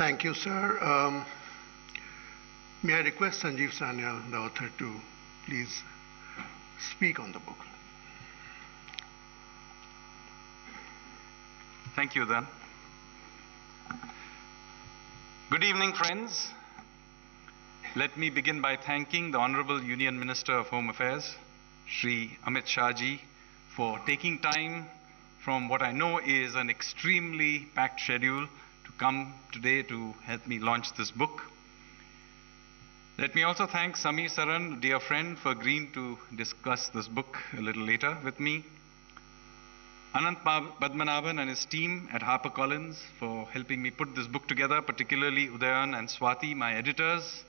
Thank you, sir. May I request Sanjeev Sanyal, the author, to please speak on the book? Thank you, then. Good evening, friends. Let me begin by thanking the Honorable Union Minister of Home Affairs, Shri Amit Shah ji, for taking time from what I know is an extremely packed schedule to come today to help me launch this book. Let me also thank Samir Saran, dear friend, for agreeing to discuss this book a little later with me. Anant Padmanabhan and his team at HarperCollins for helping me put this book together, particularly Udayan and Swati, my editors.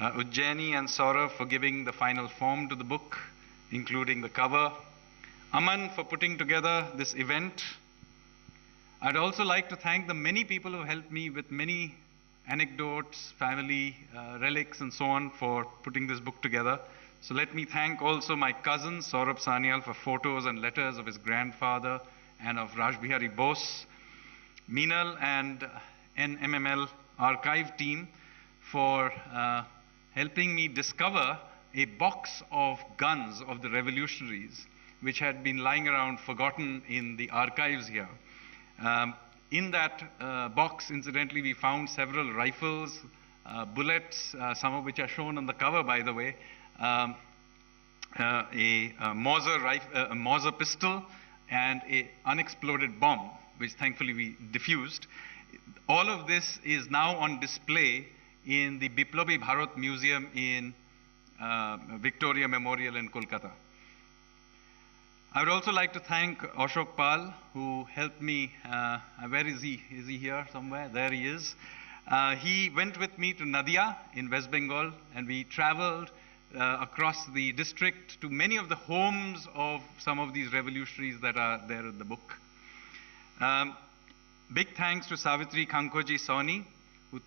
Ujjaini and Saurav for giving the final form to the book, including the cover. Aman for putting together this event. I'd also like to thank the many people who helped me with many anecdotes, family relics and so on for putting this book together. So let me thank also my cousin Saurabh Sanyal for photos and letters of his grandfather and of Raj Bihari Bose. Meenal and NMML archive team for helping me discover a box of guns of the Revolutionaries which had been lying around forgotten in the archives here. In that box, incidentally, we found several rifles, bullets, some of which are shown on the cover, by the way, a Mauser pistol, and an unexploded bomb, which thankfully we diffused. All of this is now on display in the Biplobi Bharat Museum in Victoria Memorial in Kolkata. I would also like to thank Ashok Pal, who helped me. Where is he? Is he here somewhere? There he is. He went with me to Nadia in West Bengal, and we traveled across the district to many of the homes of some of these revolutionaries that are there in the book. Big thanks to Savitri Kankoji Soni, who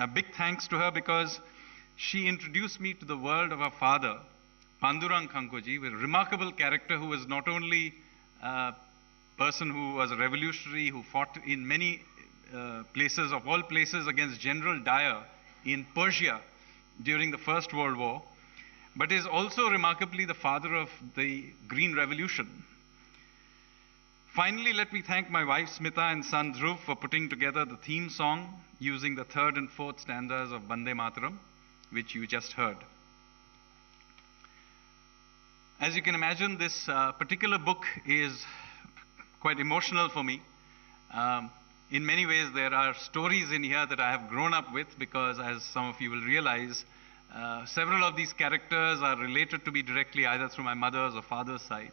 a big thanks to her because she introduced me to the world of her father, Pandurang Kankoji, a remarkable character who was not only a person who was a revolutionary, who fought in many places, of all places, against General Dyer in Persia during the First World War, but is also remarkably the father of the Green Revolution. Finally, let me thank my wife Smita and son Dhruv for putting together the theme song using the third and fourth stanzas of Bande Mataram, which you just heard. As you can imagine, this particular book is quite emotional for me. In many ways, there are stories in here that I have grown up with because, as some of you will realize, several of these characters are related to me directly either through my mother's or father's side.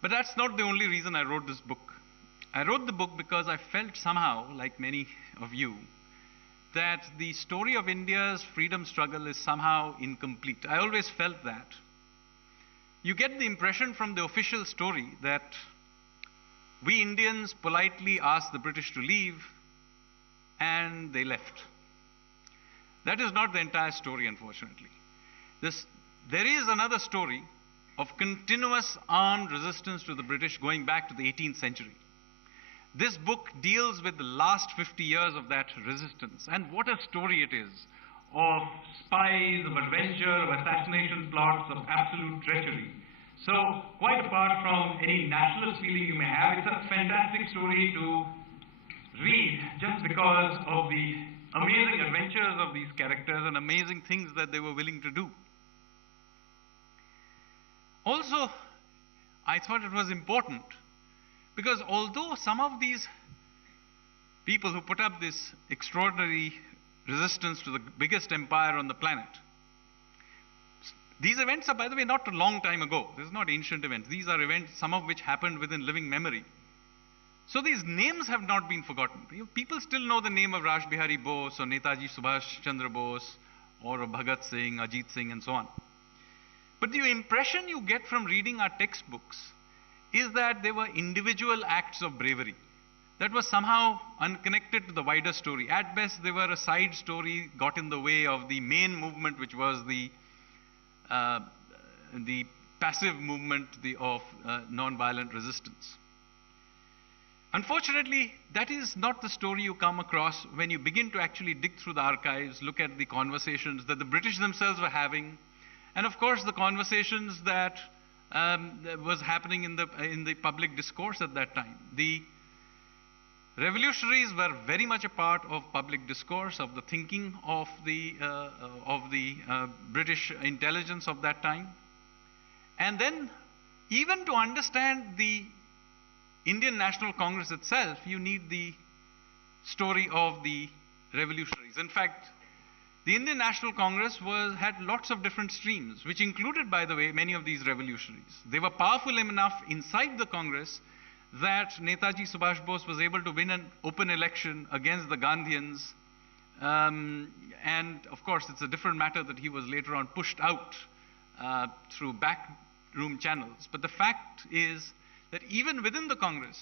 But that's not the only reason I wrote this book. I wrote the book because I felt somehow, like many of you, that the story of India's freedom struggle is somehow incomplete. I always felt that. You get the impression from the official story that we Indians politely asked the British to leave and they left. That is not the entire story, unfortunately. There is another story of continuous armed resistance to the British going back to the 18th century. This book deals with the last 50 years of that resistance, and what a story it is of spies, of adventure, of assassination plots, of absolute treachery. So, quite apart from any nationalist feeling you may have, it's a fantastic story to read just because of the amazing adventures of these characters and amazing things that they were willing to do. Also, I thought it was important because although some of these people who put up this extraordinary resistance to the biggest empire on the planet, these events are, by the way, not a long time ago. This is not ancient events. These are events, some of which happened within living memory. So these names have not been forgotten. People still know the name of Raj Bihari Bose or Netaji Subhash Chandra Bose or of Bhagat Singh, Ajit Singh and so on. But the impression you get from reading our textbooks is that they were individual acts of bravery that was somehow unconnected to the wider story. At best, they were a side story, got in the way of the main movement, which was the passive movement of non-violent resistance. Unfortunately, that is not the story you come across when you begin to actually dig through the archives, look at the conversations that the British themselves were having, and of course the conversations that was happening in the public discourse at that time. The revolutionaries were very much a part of public discourse, of the thinking of the British intelligence of that time. And then, even to understand the Indian National Congress itself, you need the story of the revolutionaries. In fact, the Indian National Congress had lots of different streams, which included, by the way, many of these revolutionaries. They were powerful enough inside the Congress that Netaji Subhash Bose was able to win an open election against the Gandhians. And of course, it's a different matter that he was later on pushed out through backroom channels. But the fact is that even within the Congress,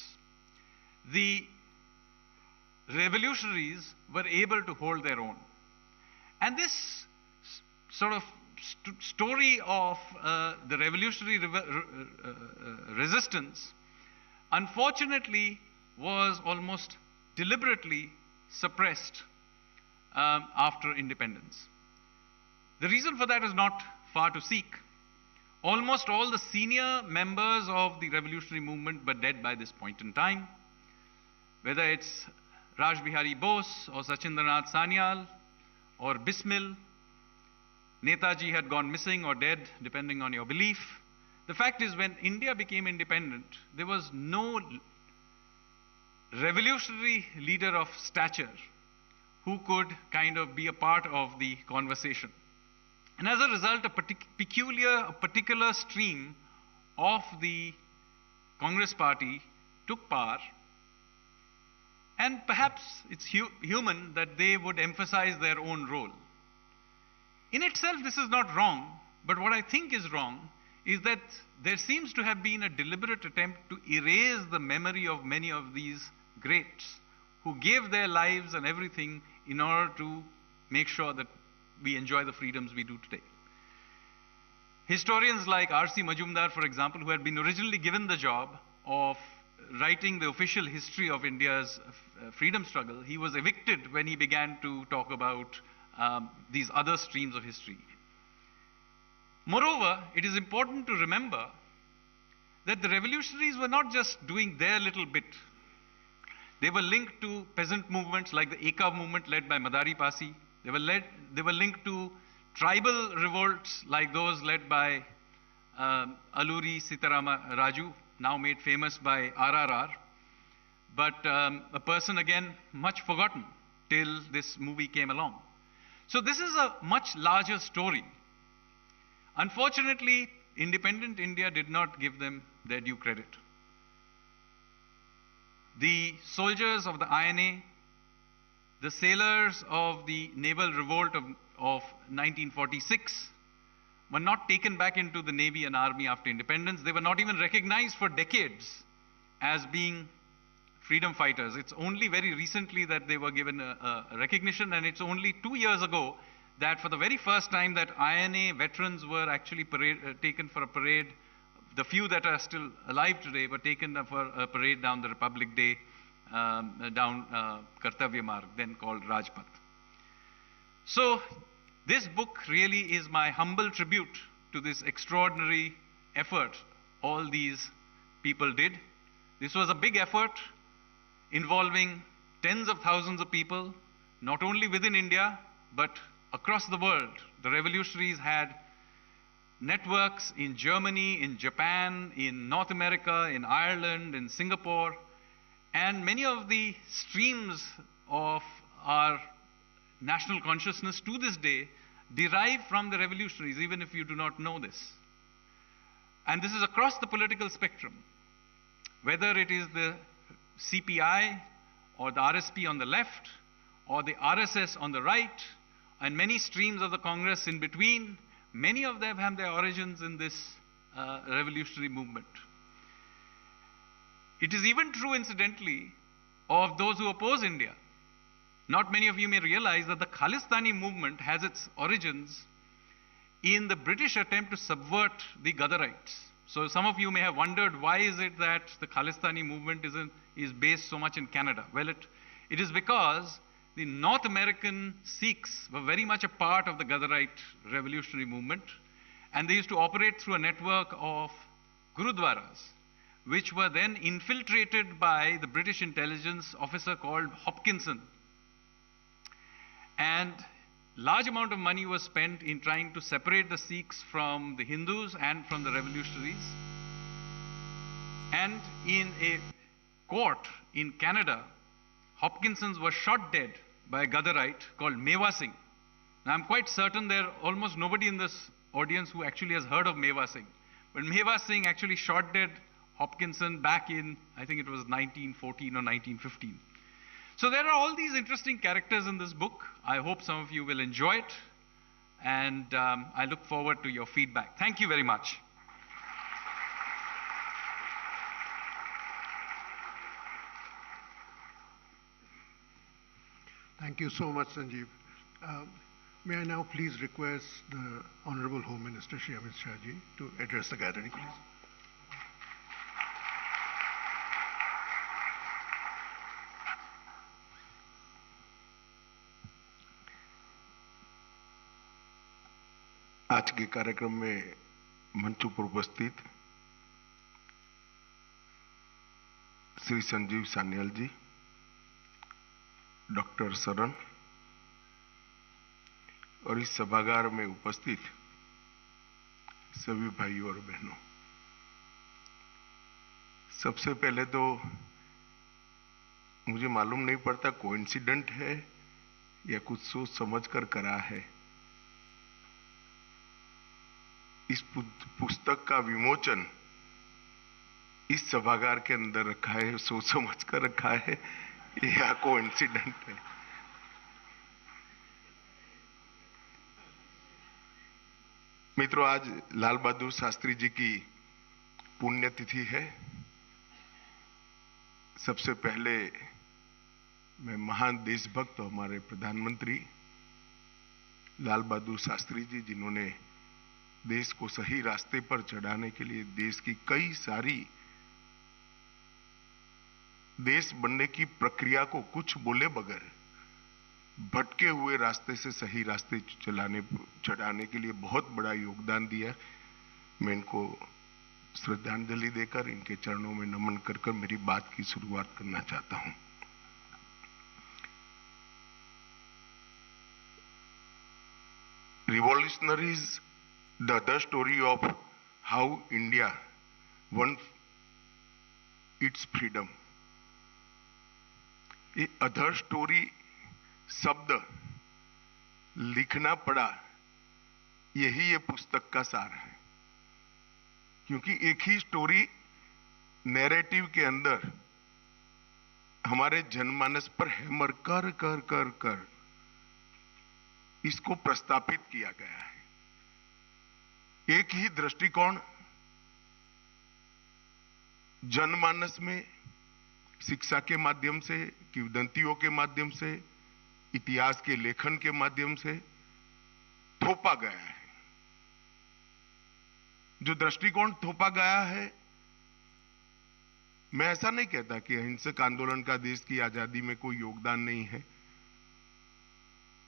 the revolutionaries were able to hold their own. And this sort of story of the revolutionary resistance, unfortunately, was almost deliberately suppressed after independence. The reason for that is not far to seek. Almost all the senior members of the revolutionary movement were dead by this point in time. Whether it's Raj Bihari Bose or Sachindranath Sanyal or Bismil, Netaji had gone missing or dead, depending on your belief. The fact is, when India became independent, there was no revolutionary leader of stature who could kind of be a part of the conversation. And as a result, a particular stream of the Congress party took power. And perhaps it's human that they would emphasize their own role. In itself, this is not wrong, but what I think is wrong is that there seems to have been a deliberate attempt to erase the memory of many of these greats who gave their lives and everything in order to make sure that we enjoy the freedoms we do today. Historians like R.C. Majumdar, for example, who had been originally given the job of writing the official history of India's freedom struggle, he was evicted when he began to talk about these other streams of history. Moreover, it is important to remember that the revolutionaries were not just doing their little bit. They were linked to peasant movements like the Eka movement led by Madari Pasi. They were linked to tribal revolts like those led by Alluri Sitarama Raju, now made famous by RRR. But a person, again, much forgotten till this movie came along. So this is a much larger story. Unfortunately, independent India did not give them their due credit. The soldiers of the INA, the sailors of the naval revolt of 1946 were not taken back into the Navy and Army after independence. They were not even recognized for decades as being freedom fighters. It's only very recently that they were given a recognition, and it's only 2 years ago that for the very first time that INA veterans were actually taken for a parade. The few that are still alive today were taken for a parade down the Republic Day, down Kartavya Marg, then called Rajpath. So this book really is my humble tribute to this extraordinary effort all these people did. This was a big effort involving tens of thousands of people, not only within India, but across the world. The revolutionaries had networks in Germany, in Japan, in North America, in Ireland, in Singapore, and many of the streams of our national consciousness to this day derive from the revolutionaries, even if you do not know this. And this is across the political spectrum, whether it is the CPI or the RSP on the left, or the RSS on the right, and many streams of the Congress in between. Many of them have their origins in this revolutionary movement. It is even true, incidentally, of those who oppose India. Not many of you may realize that the Khalistani movement has its origins in the British attempt to subvert the Ghadarites. So some of you may have wondered, why is it that the Khalistani movement is based so much in Canada? Well, it is because the North American Sikhs were very much a part of the Gadarite revolutionary movement, and they used to operate through a network of gurudwaras, which were then infiltrated by the British intelligence officer called Hopkinson. And large amount of money was spent in trying to separate the Sikhs from the Hindus and from the revolutionaries. And in a court in Canada, Hopkinson was shot dead by a Gadarite called Meva Singh. Now, I'm quite certain there almost nobody in this audience who actually has heard of Meva Singh. But Meva Singh actually shot dead Hopkinson back in, I think it was 1914 or 1915. So there are all these interesting characters in this book. I hope some of you will enjoy it, and I look forward to your feedback. Thank you very much. Thank you so much, Sanjeev. May I now please request the Honorable Home Minister, Shri Amit Shah ji, to address the gathering, please. आज के कार्यक्रम में मंच पर उपस्थित श्री संजीव सान्याल जी, doctor Saran और इस सभागार में उपस्थित सभी भाइयों और बहनों, सबसे पहले तो मुझे मालूम नहीं पड़ता कोइंसिडेंट है या कुछ सोच समझ कर करा है। इस पुस्तक का विमोचन इस सभागार के अंदर रखा है, सोच समझ कर रखा है या कोइंसिडेंट है। मित्रों, आज लाल बहादुर शास्त्री जी की पुण्यतिथि है। सबसे पहले मैं महान देशभक्त हमारे प्रधानमंत्री लाल बहादुर शास्त्री जी, जिन्होंने देश को सही रास्ते पर चढ़ाने के लिए देश की कई सारी देश बनने की प्रक्रिया को कुछ बोले बगैर भटके हुए रास्ते से सही रास्ते चढ़ाने के लिए बहुत बड़ा योगदान दिया। मैं इनको श्रद्धांजलि देकर इनके चरणों में नमन कर मेरी बात की शुरुआत करना चाहता हूं। Revolutionaries, the other story of how India won its freedom. ये अदर स्टोरी शब्द लिखना पड़ा, यही ये पुस्तक का सार है, क्योंकि एक ही स्टोरी नैरेटिव के अंदर हमारे जनमानस पर हैमर कर कर कर कर इसको प्रस्तापित किया गया है। एक ही दृष्टिकोण जनमानस में शिक्षा के माध्यम से, किंवदंतियों के माध्यम से, इतिहास के लेखन के माध्यम से थोपा गया है। जो दृष्टिकोण थोपा गया है, मैं ऐसा नहीं कहता कि अहिंसक आंदोलन का देश की आजादी में कोई योगदान नहीं है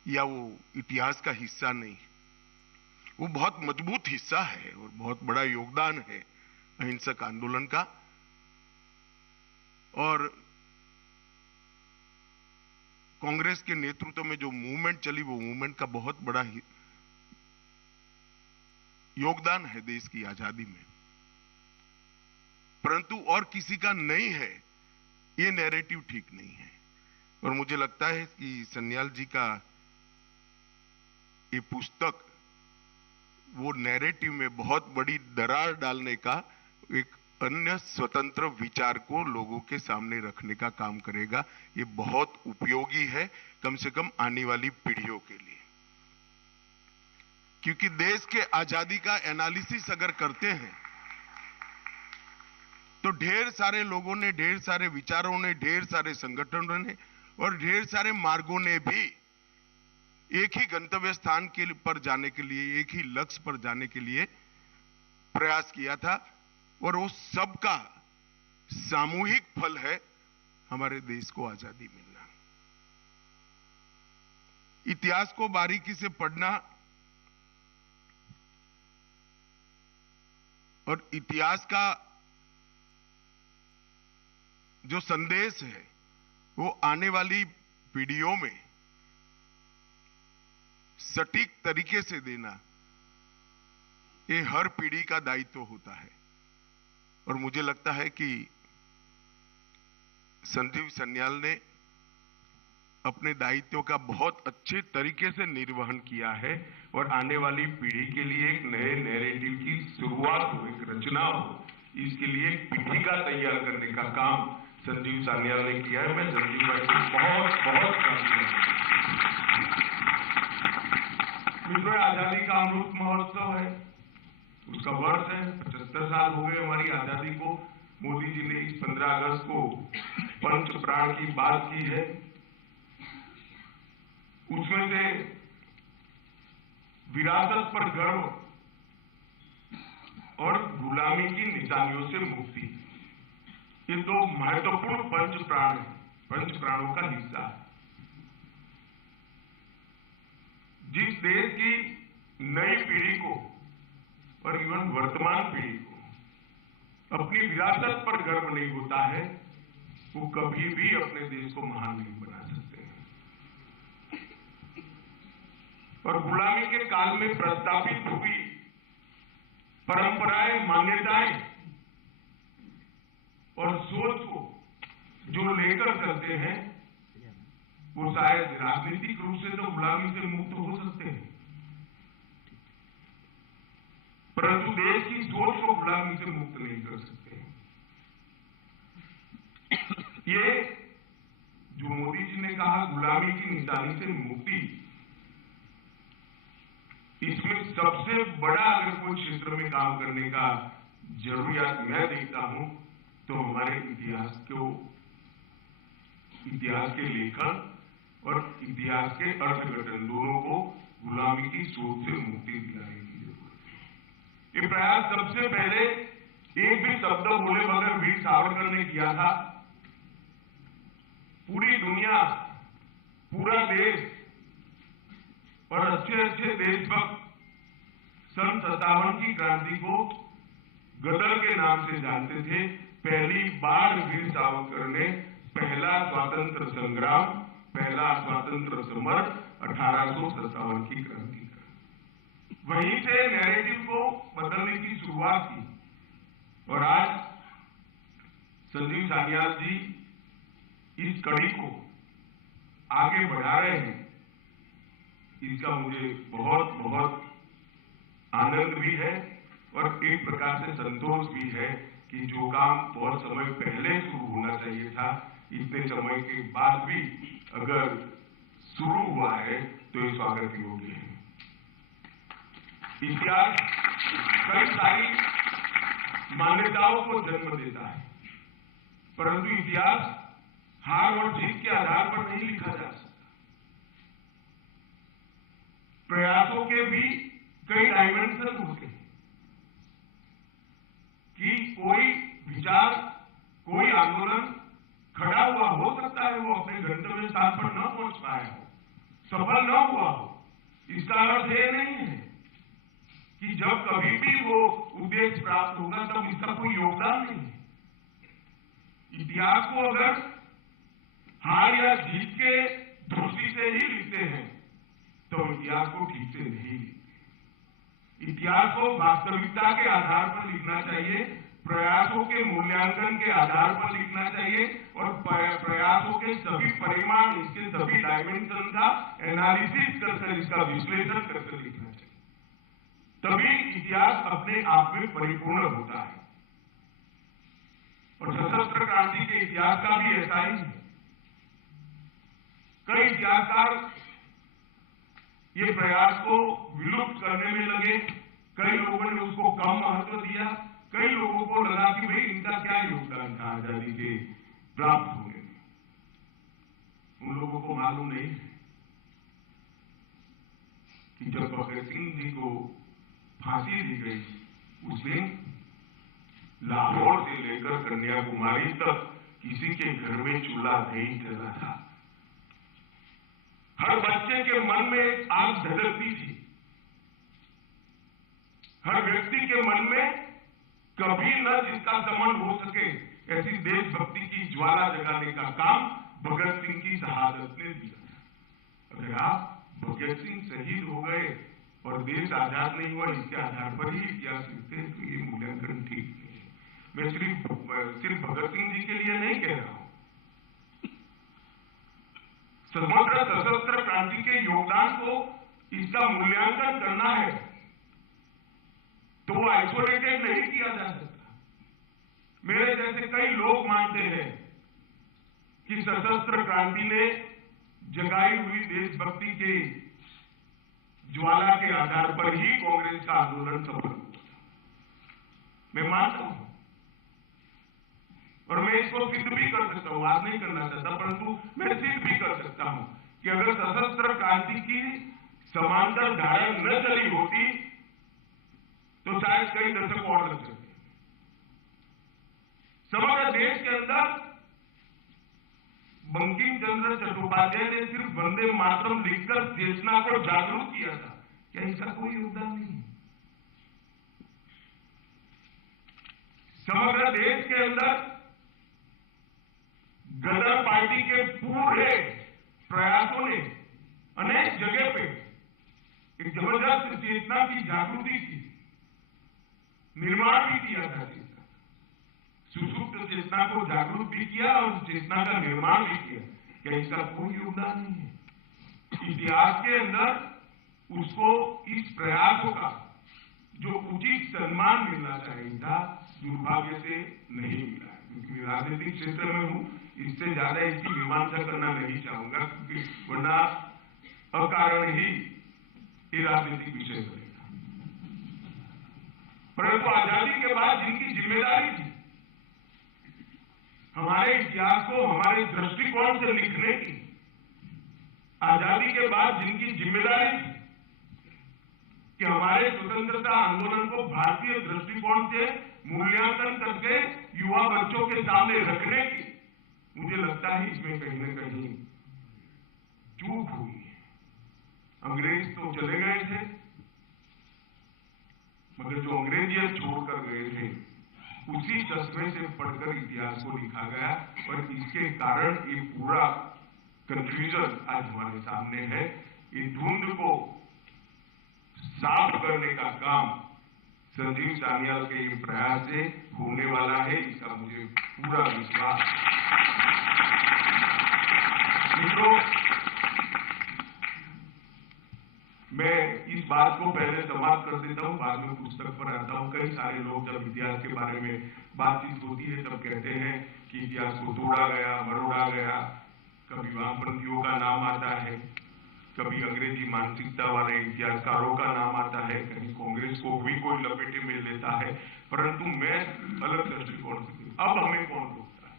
या वो इतिहास का हिस्सा नहीं। वो बहुत मजबूत हिस्सा है और बहुत बड़ा योगदान है अहिंसक आंदोलन का। और कांग्रेस के नेतृत्व में जो मूवमेंट चली, वो मूवमेंट का बहुत बड़ा योगदान है देश की आजादी में, परंतु और किसी का नहीं है, ये नैरेटिव ठीक नहीं है। और मुझे लगता है कि सन्याल जी का ये पुस्तक वो नैरेटिव में बहुत बड़ी दरार डालने का, एक अन्य स्वतंत्र विचार को लोगों के सामने रखने का काम करेगा। ये बहुत उपयोगी है, कम से कम आने वाली पीढ़ियों के लिए, क्योंकि देश के आजादी का एनालिसिस अगर करते हैं तो ढेर सारे लोगों ने, ढेर सारे विचारों ने, ढेर सारे संगठनों ने और ढेर सारे मार्गों ने भी एक ही गंतव्य स्थान के पर जाने के लिए, एक ही लक्ष्य पर जाने के लिए प्रयास किया था। और वो सबका सामूहिक फल है हमारे देश को आजादी मिलना। इतिहास को बारीकी से पढ़ना और इतिहास का जो संदेश है वो आने वाली पीढ़ियों में सटीक तरीके से देना, ये हर पीढ़ी का दायित्व होता है। और मुझे लगता है कि संजीव सान्याल ने अपने दायित्व का बहुत अच्छे तरीके से निर्वहन किया है और आने वाली पीढ़ी के लिए एक नए नैरेटिव की शुरुआत हो, एक रचना हो, इसके लिए एक पीठिका तैयार करने का काम संजीव सान्याल ने किया है। मैं संजीव भाई को बहुत बहुत मित्रों, आजादी का अमृत महोत्सव है, उसका वर्ष है। 75 साल हो गए हमारी आजादी को। मोदी जी ने इस 15 अगस्त को पंच प्राण की बात की है। उसमें से विरासत पर गर्व और गुलामी की निशानियों से मुक्ति, ये दो महत्वपूर्ण पंच प्राण हैं, पंच प्राणों का हिस्सा है। जिस देश की नई पीढ़ी को और इवन वर्तमान पीढ़ी को अपनी विरासत पर गर्व नहीं होता है, वो कभी भी अपने देश को महान नहीं बना सकते। और गुलामी के काल में प्रस्तावित हुई परंपराएं, मान्यताएं और सोच को जो लेकर चलते हैं, वो शायद राजनीतिक रूप से तो गुलामी से मुक्त हो सकते हैं, परंतु देश की सोच को गुलामी से मुक्त नहीं कर सकते। ये जो मोदी जी ने कहा गुलामी की निशानी से मुक्ति, इसमें सबसे बड़ा अगर कोई क्षेत्र में काम करने का जरूरियात मैं देखता हूं तो हमारे इतिहास के लेखन और इतिहास के अर्थघटन दोनों को गुलामी की सोच से मुक्ति दिलाने की जरूरत है। ये प्रयास सबसे पहले एक भी शब्द बोले बगैर वीर सावरकर ने किया था। पूरी दुनिया, पूरा देश और अच्छे अच्छे देशभक्त सन 57 की क्रांति को गदर के नाम से जानते थे। पहली बार वीर सावरकर ने पहला स्वातंत्र संग्राम, पहला स्वातंत्र समर 1857 की क्रांति का, वहीं से नैरेटिव को बदलने की शुरुआत की। और आज संजीव सान्याल जी इस कड़ी को आगे बढ़ा रहे हैं, इसका मुझे बहुत बहुत आनंद भी है और एक प्रकार से संतोष भी है कि जो काम बहुत समय पहले शुरू होना चाहिए था, इतने समय के बाद भी अगर शुरू हुआ है तो ये स्वागत योग्य है। इतिहास कई सारी मान्यताओं को जन्म देता है, परंतु इतिहास हार और जीत के आधार पर नहीं लिखा जा सकता। प्रयासों के भी कई डायमेंशन होते हैं कि कोई विचार, कोई आंदोलन खड़ा हुआ हो सकता है, वो अपने गंतव्य स्थान पर न पहुंच पाया हो, सफल न हुआ हो। इसका अर्थ यह नहीं है कि जब कभी भी वो उद्देश्य प्राप्त होगा तब इसका कोई योगदान नहीं है। इतिहास को अगर हार या जीत के दृष्टि से ही लिखते हैं तो इतिहास को ठीक से नहीं लिखते। इतिहास को वास्तविकता के आधार पर लिखना चाहिए, प्रयासों के मूल्यांकन के आधार पर लिखना चाहिए और प्रयासों के सभी परिमाण, इसके सभी डायमेंशन का एनालिसिस करके, इसका विश्लेषण करके लिखना चाहिए। तभी इतिहास अपने आप में परिपूर्ण होता है। और सशस्त्र क्रांति के इतिहास का भी ऐसा ही है। कई इतिहासकार ये प्रयास को विलुप्त करने में लगे, कई लोगों ने उसको कम महत्व दिया, कई लोगों को लगा कि भाई इनका क्या योगदान था आजादी के प्राप्त होने में। उन लोगों को मालूम नहीं है कि जब भगत सिंह जी को फांसी दी गई उस दिन लाहौर से लेकर कन्याकुमारी तक किसी के घर में चूल्हा नहीं जला था। हर बच्चे के मन में एक आग धधकती थी। हर व्यक्ति के मन में कभी न जिसका दमन हो सके ऐसी देशभक्ति की ज्वाला जगाने का काम भगत सिंह की शहादत ने दिया था। अगर आप भगत सिंह शहीद हो गए और देश आजाद नहीं हुआ इसके आधार पर ही इतिहास लिखते हैं तो ये मूल्यांकन ठीक नहीं है। मैं सिर्फ भगत सिंह जी के लिए नहीं कह रहा हूं, समग्र सशस्त्र क्रांति के योगदान को इसका मूल्यांकन करना है तो वो आइसोलेटेड नहीं किया जा सकता। मेरे जैसे कई लोग मानते हैं कि सशस्त्र क्रांति ने जगाई हुई देशभक्ति के ज्वाला के आधार पर ही कांग्रेस का आंदोलन सफल हुआ। मैं मानता हूं और मैं इसको सिद्ध भी कर सकता हूं, आज नहीं करना चाहता परंतु मैं सिद्ध भी कर सकता हूं कि अगर सशस्त्र क्रांति की समांतर धारा न चली होती तो शायद कई दशक और लग सकते। समग्र देश के अंदर बंकिम चंद्र चट्टोपाध्याय ने सिर्फ वंदे मातरम लिखकर चेतना को जागरूक किया था, क्या इसका कोई योगदान नहीं? समग्र देश के अंदर गदर पार्टी के पूरे प्रयासों ने अनेक जगह पे एक जबरदस्त चेतना की जागृति की, निर्माण भी किया था। सुसुप्त चेतना को जागरूक भी किया और चेतना का निर्माण भी किया, क्या इसका कोई योगदान नहीं है? इतिहास के अंदर उसको इस प्रयासों का जो उचित सम्मान मिलना चाहिए था दुर्भाग्य से नहीं मिला। क्योंकि राजनीतिक क्षेत्र में हूं, इससे ज्यादा इसकी मीमांसा करना नहीं चाहूंगा क्योंकि वरना अकारण ही ये राजनीतिक विषय बनेगा। परंतु आजादी के बाद जिनकी जिम्मेदारी थी हमारे इतिहास को हमारे दृष्टिकोण से लिखने की, आजादी के बाद जिनकी जिम्मेदारी थी कि हमारे स्वतंत्रता आंदोलन को भारतीय दृष्टिकोण से मूल्यांकन करके युवा बच्चों के सामने रखने की, मुझे लगता है इसमें कहीं न कहीं चूक हुई है। अंग्रेज तो चले गए थे मगर जो अंग्रेजियत छोड़कर गए थे उसी चश्मे से पढ़कर इतिहास को लिखा गया और इसके कारण ये पूरा कंफ्यूजन आज हमारे सामने है। ये धुंध को साफ करने का काम संजीव सान्याल के ये प्रयास से होने वाला है, इसका मुझे पूरा विश्वास। मित्रों, मैं इस बात को पहले समाप्त कर देता हूं, बाद में पुस्तक पर आता हूं। कई सारे लोग जब इतिहास के बारे में बातचीत होती है तब कहते हैं कि इतिहास को तोड़ा गया, मरोड़ा गया। कभी वामपंथियों का नाम आता है, कभी अंग्रेजी मानसिकता वाले इतिहासकारों का नाम आता है, कहीं कांग्रेस को भी कोई लपेटे में लेता है, परंतु मैं अलग दृष्टिकोण से, अब हमें कौन रोकता है?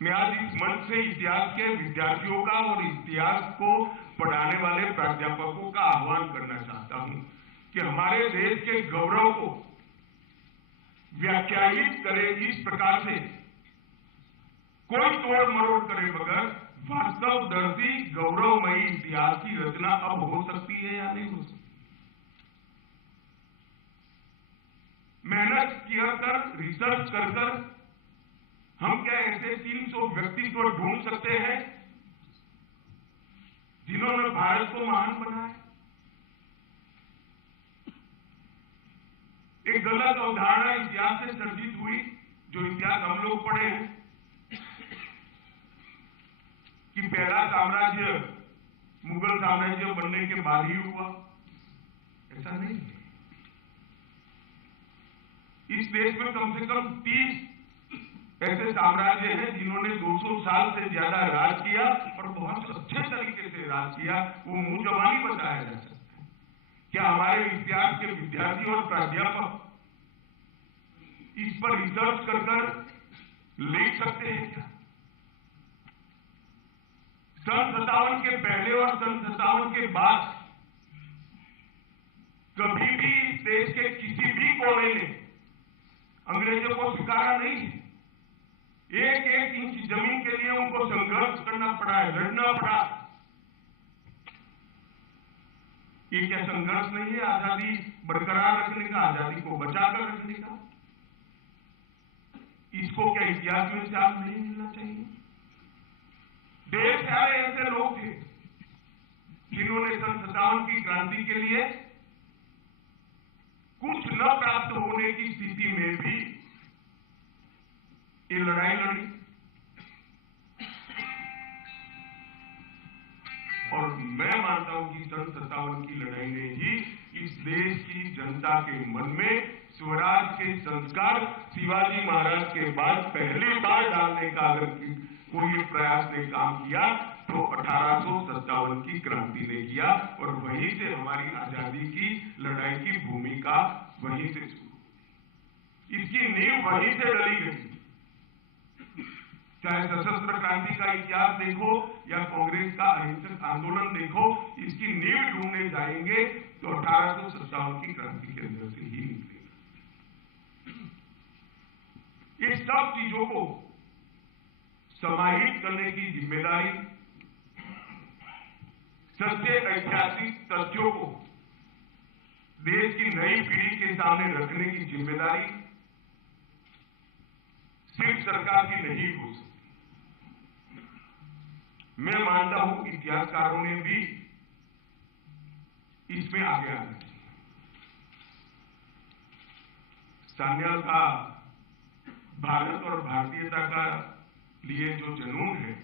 मैं आज इस मंच से इतिहास के विद्यार्थियों का और इतिहास को पढ़ाने वाले प्राध्यापकों का आह्वान करना चाहता हूं कि हमारे देश के गौरव को व्याख्यायित करे इस प्रकार से कोई तोड़ मरोड़ करे बगैर वास्तवदर्शी गौरवमयी इतिहास की रचना अब हो सकती है या नहीं हो सकती? मेहनत किया कर, रिसर्च कर हम क्या ऐसे 300 व्यक्तित्व ढूंढ सकते हैं जिन्होंने भारत को महान बनाया? एक गलत अवधारणा इतिहास से सर्जित हुई, जो इतिहास हम लोग पढ़े हैं कि पहला साम्राज्य मुगल साम्राज्य बनने के बाद ही हुआ। ऐसा नहीं है। इस देश में कम से कम 30 ऐसे साम्राज्य हैं जिन्होंने 200 साल से ज्यादा राज किया और बहुत अच्छे तरीके से राज किया। वो मुंह जबानी बताया जा सकता है। क्या हमारे इतिहास के विद्यार्थी और प्राध्यापक इस पर रिसर्च कर लिख सकते हैं क्या? सन 57 के पहले और सन 57 के बाद कभी भी इस देश के किसी भी कोने ने अंग्रेजों को स्वीकारा नहीं है। एक एक इंच जमीन के लिए उनको संघर्ष करना पड़ा है, लड़ना पड़ा। ये क्या संघर्ष नहीं है आजादी बरकरार रखने का, आजादी को बचाकर रखने का? इसको क्या इतिहास में शामिल नहीं मिलना चाहिए? ढेर सारे ऐसे लोग थे जिन्होंने सन 57 की क्रांति के लिए कुछ न प्राप्त होने की स्थिति में भी ये लड़ाई लड़ी। और मैं मानता हूं कि सन 57 की लड़ाई ने ही इस देश की जनता के मन में स्वराज के संस्कार शिवाजी महाराज के बाद पहली बार डालने का अगर कोई प्रयास ने काम किया तो 1857 की क्रांति ने किया। और वहीं से हमारी आजादी की लड़ाई की भूमिका वहीं से शुरू, इसकी नींव वहीं से डली गई। चाहे सशस्त्र क्रांति का इतिहास देखो या कांग्रेस का अहिंसक आंदोलन देखो, इसकी नींव ढूंढने जाएंगे तो 1857 की क्रांति के अंदर से ही निकलेगा। ये सब चीजों को समाहित करने की जिम्मेदारी, सच्चे ऐतिहासिक तथ्यों को देश की नई पीढ़ी के सामने रखने की जिम्मेदारी सिर्फ सरकार की नहीं हो सकती। मैं मानता हूं इतिहासकारों ने भी इसमें आगे आना चाहिए। सान्याल का भारत और भारतीयता का लिए जो जुनून है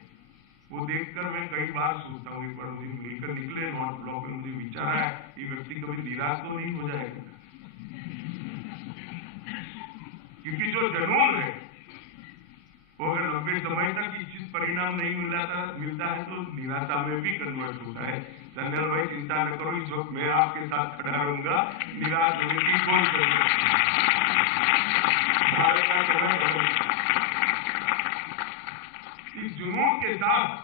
वो देखकर मैं कई बार सोचता हूं, एक बार मुझे मिलकर निकले नॉर्थ ब्लॉक में, मुझे विचार है ये व्यक्ति कभी निराश तो नहीं हो जाएगा, क्योंकि जो जुनून है वो अगर लंबे समय तक इच्छित परिणाम नहीं मिलता है तो निराशा में भी कन्वर्ट होता है। संजय भाई चिंता न करो, इस वक्त मैं आपके साथ खड़ा रहूंगा, निराश होने की कोई जरूरत नहीं। भारत का समय बदल, इस जुनून के साथ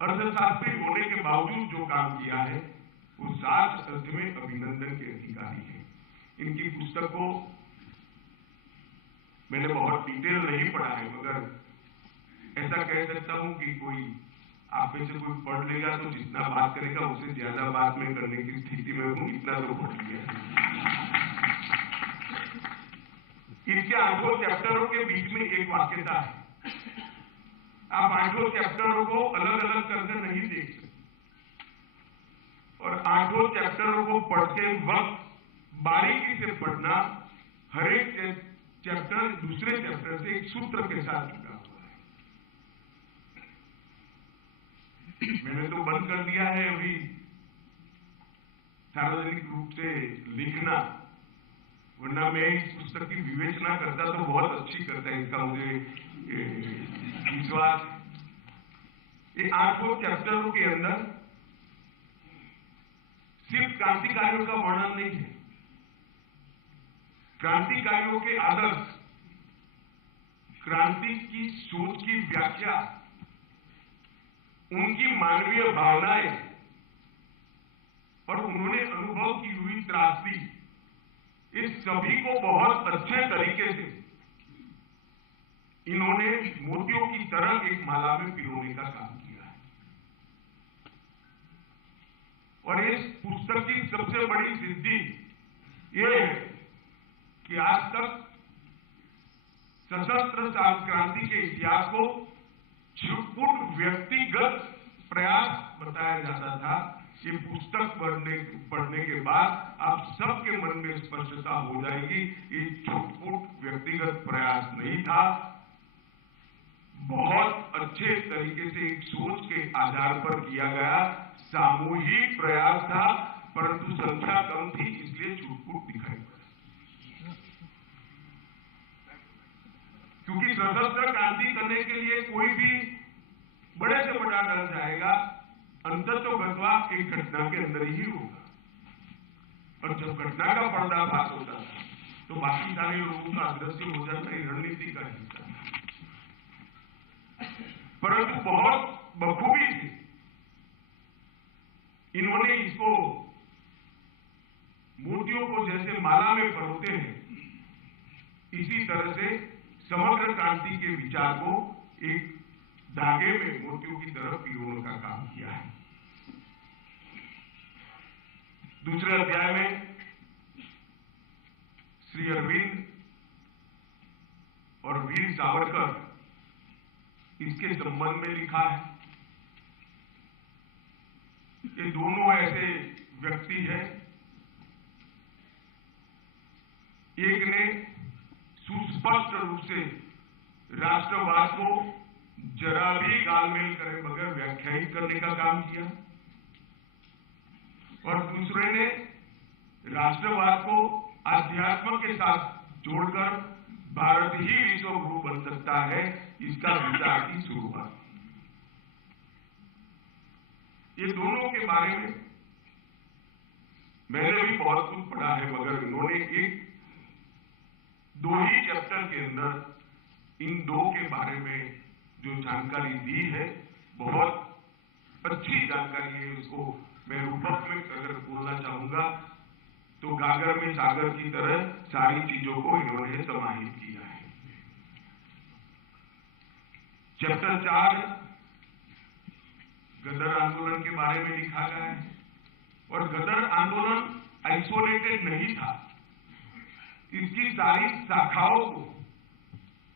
अर्थशास्त्री होने के बावजूद जो काम किया है वो साच अर्थ में अभिनंदन के अधिकारी है। इनकी पुस्तक को मैंने बहुत डिटेल नहीं पढ़ा है, मगर ऐसा कह सकता हूं कि कोई आप में से कोई पढ़ लेगा तो जितना बात करेगा उससे ज्यादा बात में करने की स्थिति में हूं, इतना तो पढ़ लिया। इनके 8 चैप्टरों के बीच में एक वाक्यता है। आप 8 चैप्टरों को अलग अलग करके नहीं देख सकते, और 8 चैप्टरों को पढ़ते वक्त बारीकी से पढ़ना, हर एक चैप्टर दूसरे चैप्टर से एक सूत्र के साथ जुड़ा हुआ है। मैंने तो बंद कर दिया है अभी सार्वजनिक रूप से लिखना, वरना मैं इस पुस्तक की विवेचना करता तो बहुत अच्छी करता है, इसका मुझे विश्वास। ये 8 चैप्टरों के अंदर सिर्फ क्रांतिकारियों का वर्णन नहीं है, क्रांतिकारियों के आदर्श, क्रांति की सोच की व्याख्या, उनकी मानवीय भावनाएं और उन्होंने अनुभव की हुई त्रासदी, इस सभी को बहुत अच्छे तरीके से इन्होंने मोतियों की तरह एक माला में पिरोने का काम किया है। और इस पुस्तक की सबसे बड़ी सिद्धि यह है कि आज तक सशस्त्र क्रांति के इतिहास को छुटपुट व्यक्तिगत प्रयास बताया जाता था। ये पुस्तक पढ़ने के बाद आप सबके मन में स्पष्टता हो जाएगी, ये छुटपुट व्यक्तिगत प्रयास नहीं था, बहुत अच्छे तरीके से एक सोच के आधार पर किया गया सामूहिक प्रयास था, परंतु संख्या कम थी इसलिए छुटपुट दिखाई पड़ा। क्योंकि सशस्त्र क्रांति करने के लिए कोई भी बड़े से बड़ा डर जाएगा, अंततः गतवा एक घटना के अंदर ही होगा, और जब घटना का पर्दाफाश होता है तो बाकी सारे लोगों का अदृश्य हो जाना रणनीति का हिस्सा है। परंतु बहुत बखूबी से इन्होंने इसको मोतियों को जैसे माला में परोते हैं, इसी तरह से समग्र क्रांति के विचार को एक धागे में मोतियों की तरह पिरोने का काम किया है। दूसरे अध्याय में श्री अरविंद और वीर सावरकर इसके संबंध में लिखा है। ये दोनों ऐसे व्यक्ति हैं, एक ने सुस्पष्ट रूप से राष्ट्रवाद को जरा भी गालमेल करे बगैर व्याख्यायित करने का काम किया, और दूसरे ने राष्ट्रवाद को अध्यात्म के साथ जोड़कर भारत ही विश्व गुरु बन सकता है, इसका विचार की शुरुआत। ये दोनों के बारे में मैंने भी बहुत कुछ पढ़ा है, मगर इन्होंने एक दो ही चैप्टर के अंदर इन दो के बारे में जो जानकारी दी है, बहुत अच्छी जानकारी है। उसको मैं रूपक में अगर बोलना चाहूंगा तो गागर में सागर की तरह सारी चीजों को इन्होंने समाहित किया है। चैप्टर 4 गदर आंदोलन के बारे में लिखा गया है, और गदर आंदोलन आइसोलेटेड नहीं था। इसकी सारी शाखाओं को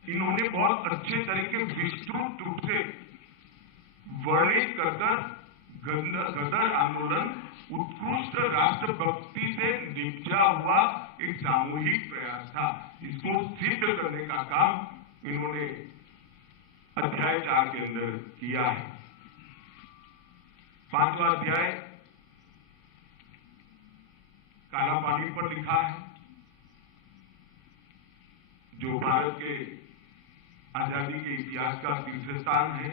इन्होंने बहुत अच्छे तरीके विस्तृत रूप से वर्णित कर गदर आंदोलन उत्कृष्ट राष्ट्रभक्ति से निपजा हुआ एक सामूहिक प्रयास था। इसको सिद्ध करने का काम इन्होंने अध्याय 4 के अंदर किया है। 5वां अध्याय काला पानी पर लिखा है, जो भारत के आजादी के इतिहास का तीर्थ स्थान है।